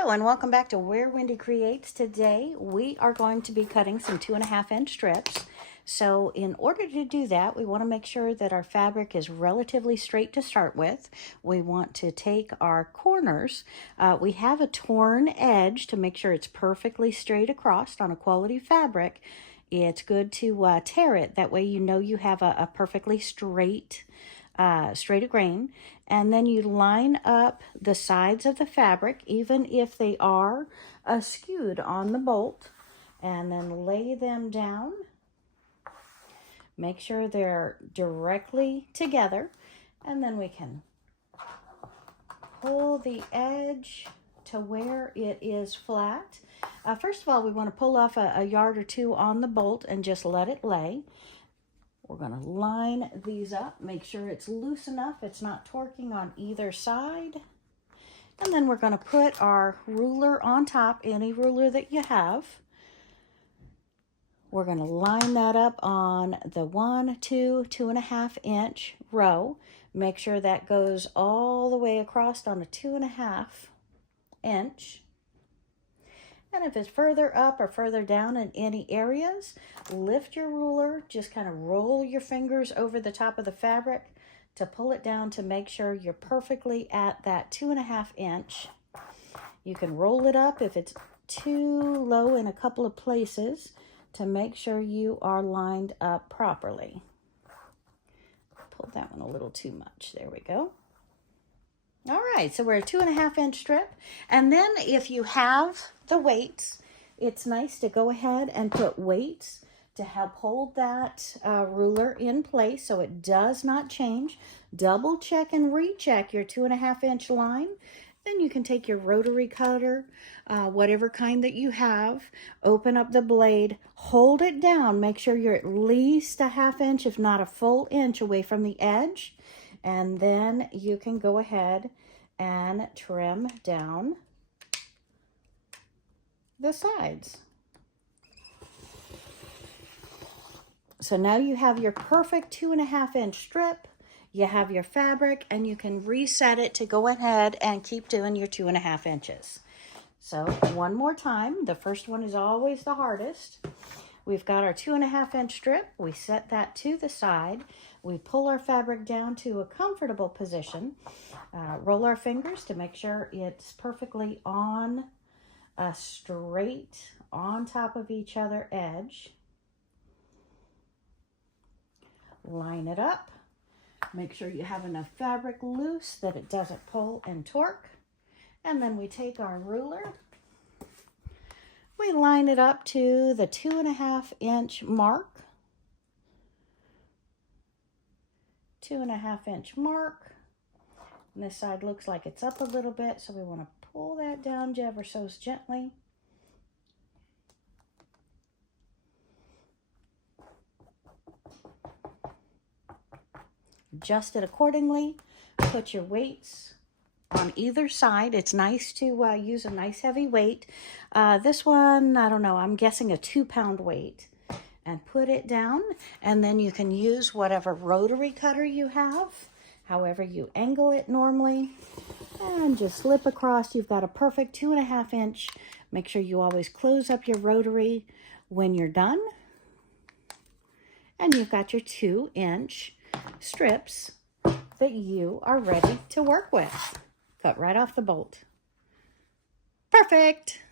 Hello and welcome back to Where Wendy Creates. Today we are going to be cutting some 2.5-inch strips. So in order to do that, we want to make sure that our fabric is relatively straight to start with. We want to take our corners. We have a torn edge to make sure it's perfectly straight across on a quality fabric. It's good to tear it. That way you know you have a perfectly straight grain, and then you line up the sides of the fabric even if they are skewed on the bolt, and then lay them down. Make sure they're directly together, and then we can pull the edge to where it is flat. First of all, we want to pull off a yard or two on the bolt and just let it lay. We're going to line these up, make sure it's loose enough, it's not torquing on either side. And then we're going to put our ruler on top, any ruler that you have. We're going to line that up on the 1, 2, 2.5 inch row. Make sure that goes all the way across on a 2.5 inch. And if it's further up or further down in any areas, lift your ruler, just kind of roll your fingers over the top of the fabric to pull it down to make sure you're perfectly at that 2.5 inch. You can roll it up if it's too low in a couple of places to make sure you are lined up properly. Pulled that one a little too much. There we go. All right, so we're a 2.5 inch strip. And then if you have the weights, it's nice to go ahead and put weights to help hold that ruler in place so it does not change. Double check and recheck your 2.5 inch line. Then you can take your rotary cutter, whatever kind that you have, open up the blade, hold it down, make sure you're at least a 1/2 inch, if not a full inch away from the edge. And then you can go ahead and trim down the sides. So now you have your perfect 2.5 inch strip. You have your fabric, and you can reset it to go ahead and keep doing your 2.5 inches. So one more time, the first one is always the hardest. We've got our 2.5 inch strip. We set that to the side. We pull our fabric down to a comfortable position. Roll our fingers to make sure it's perfectly on a straight, on top of each other edge. Line it up. Make sure you have enough fabric loose that it doesn't pull and torque. And then we take our ruler. We line it up to the 2.5 inch mark. 2.5 inch mark. And this side looks like it's up a little bit, so we want to pull that down ever so gently. Adjust it accordingly. Put your weights on either side. It's nice to use a nice heavy weight. This one, I don't know, I'm guessing a 2-pound weight. And put it down, and then you can use whatever rotary cutter you have, however you angle it normally, and just slip across. You've got a perfect 2.5 inch. Make sure you always close up your rotary when you're done. And you've got your 2 inch strips that you are ready to work with. Cut right off the bolt. Perfect.